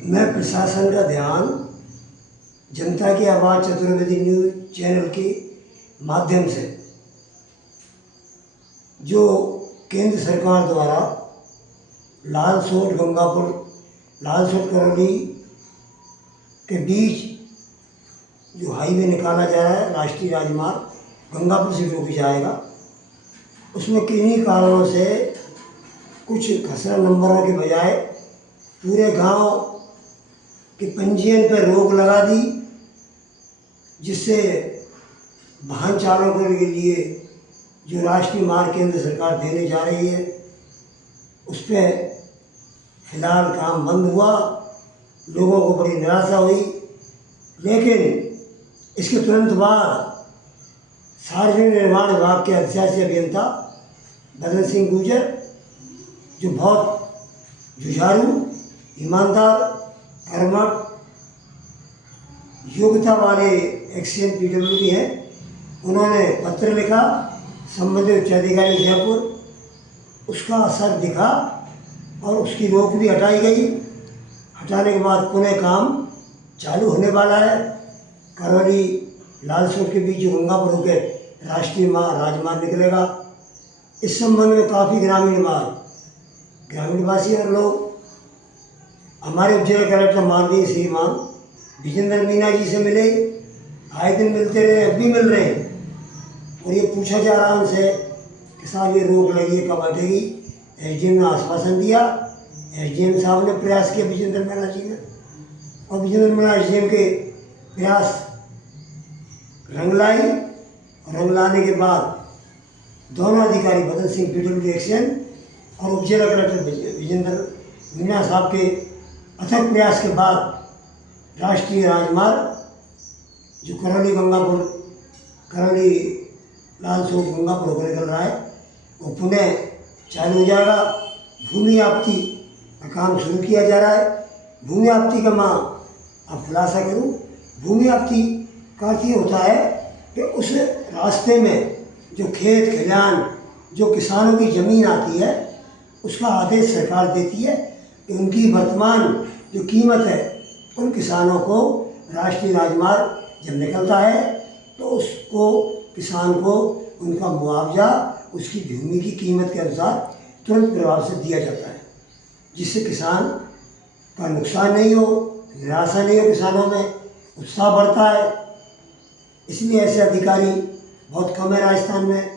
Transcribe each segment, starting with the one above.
मैं प्रशासन का ध्यान जनता की आवाज़ चतुर्वेदी न्यूज़ चैनल के माध्यम से जो केंद्र सरकार द्वारा लालसोट गंगापुर लालसोट करौली के बीच जो हाईवे निकाला जा रहा है, राष्ट्रीय राजमार्ग गंगापुर से होकर जाएगा, उसमें किन्हीं कारणों से कुछ खसरा नंबरों के बजाय पूरे गांव के पंजीयन पर रोक लगा दी, जिससे वाहन चालकों के लिए जो राष्ट्रीय मार्ग केंद्र सरकार देने जा रही है उस पर फिलहाल काम बंद हुआ। लोगों को बड़ी निराशा हुई, लेकिन इसके तुरंत बाद सार्वजनिक निर्माण विभाग के अधिशासी अभियंता बदन सिंह गुर्जर, जो बहुत जुझारू, ईमानदार, कर्मठ, योग्यता वाले एक्सीएन पीडब्ल्यूडी हैं, उन्होंने पत्र लिखा संबंधित उच्चाधिकारी जयपुर। उसका असर दिखा और उसकी रोक भी हटाई गई। हटाने के बाद पुनः काम चालू होने वाला है। करौली लालसोट के बीच जो गंगापुर होकर राष्ट्रीय राजमार्ग निकलेगा, इस संबंध में काफ़ी ग्रामीणवासी और लोग हमारे जिला कलेक्टर माननीय श्रीमान विजेंद्र मीना जी से मिले, आए दिन मिलते रहे, अब भी मिल रहे हैं। और ये पूछा जा रहा है उनसे कि साहब ये रोक लगी है, कब हटेगी। एसडीएम ने आश्वासन दिया, एसडीएम साहब ने प्रयास किया विजेंद्र मीना जी ने, और विजेंद्र मीना एसडीएम के प्रयास रंग लाई। और रंग लाने के बाद दोनों अधिकारी बदन सिंह पीडब्ल्यूडी एक्शन और उप जिला कलेक्टर विजेंद्र मीना साहब के अथक प्रयास के बाद राष्ट्रीय राजमार्ग जो करौली लालसोट गंगापुर होकर निकल रहा है, वो पुनः चालू हो जाएगा। भूमि आपत्ति का काम शुरू किया जा रहा है। भूमि आपत्ति का मैं अब खुलासा करूँ, भूमि आपत्ति का अर्थ ये होता है कि उस रास्ते में जो खेत खलिहान, जो किसानों की ज़मीन आती है, उसका आदेश सरकार देती है कि उनकी वर्तमान जो कीमत है, उन किसानों को राष्ट्रीय राजमार्ग जब निकलता है तो उसको किसान को उनका मुआवजा उसकी भूमि की कीमत के अनुसार तुरंत प्रभाव से दिया जाता है, जिससे किसान का नुकसान नहीं हो, निराशा नहीं हो, किसानों में उत्साह बढ़ता है। इसलिए ऐसे अधिकारी बहुत कम है राजस्थान में।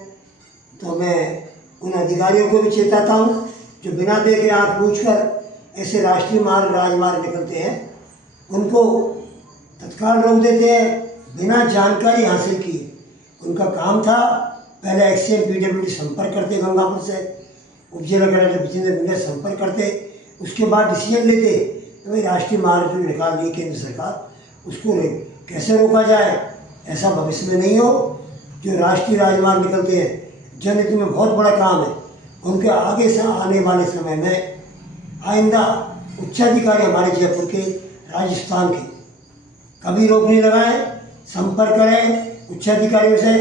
तो मैं उन अधिकारियों को भी चेताता हूँ जो बिना देखे आँख पूछकर ऐसे राष्ट्रीय राजमार्ग निकलते हैं, उनको तत्काल रोक देते हैं बिना जानकारी हासिल किए। उनका काम था पहले एक्सीएन पीडब्ल्यूडी संपर्क करते गंगापुर से, उप जिला कलेक्टर विजेंद्र मीना संपर्क करते, उसके बाद डिसीजन लेते तो भाई राष्ट्रीय मार्ग जो निकाल दी केंद्र सरकार, उसको कैसे रोका जाए। ऐसा भविष्य में नहीं हो। जो राष्ट्रीय राजमार्ग निकलते हैं जनहित में बहुत बड़ा काम है, उनके आगे से आने वाले समय में आइंदा उच्चाधिकारी हमारे जयपुर के, राजस्थान के कभी रोक नहीं लगाएं, संपर्क करें उच्चाधिकारियों से,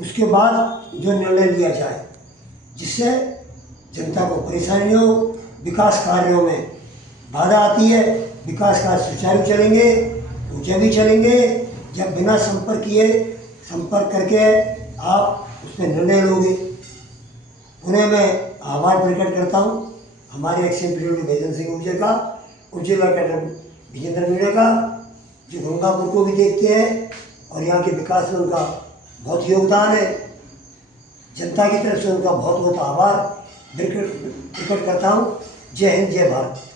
उसके बाद जो निर्णय लिया जाए, जिससे जनता को परेशानी हो, विकास कार्यों में बाधा आती है। विकास कार्य सुचारू चलेंगे, ऊंचे भी चलेंगे जब बिना संपर्क करके आप उस पर निर्णय लोगे। उन्हें मैं आभार प्रकट करता हूँ हमारे एक्सीएन पीडब्ल्यूडी बदन सिंह गुर्जर का, उप जिला कलेक्टर विजेंद्र मीना का, जो गंगापुर को भी देखते हैं और यहाँ के विकास में उनका बहुत योगदान है। जनता की तरफ से उनका बहुत बहुत आभार प्रकट करता हूँ। जय हिंद, जय भारत।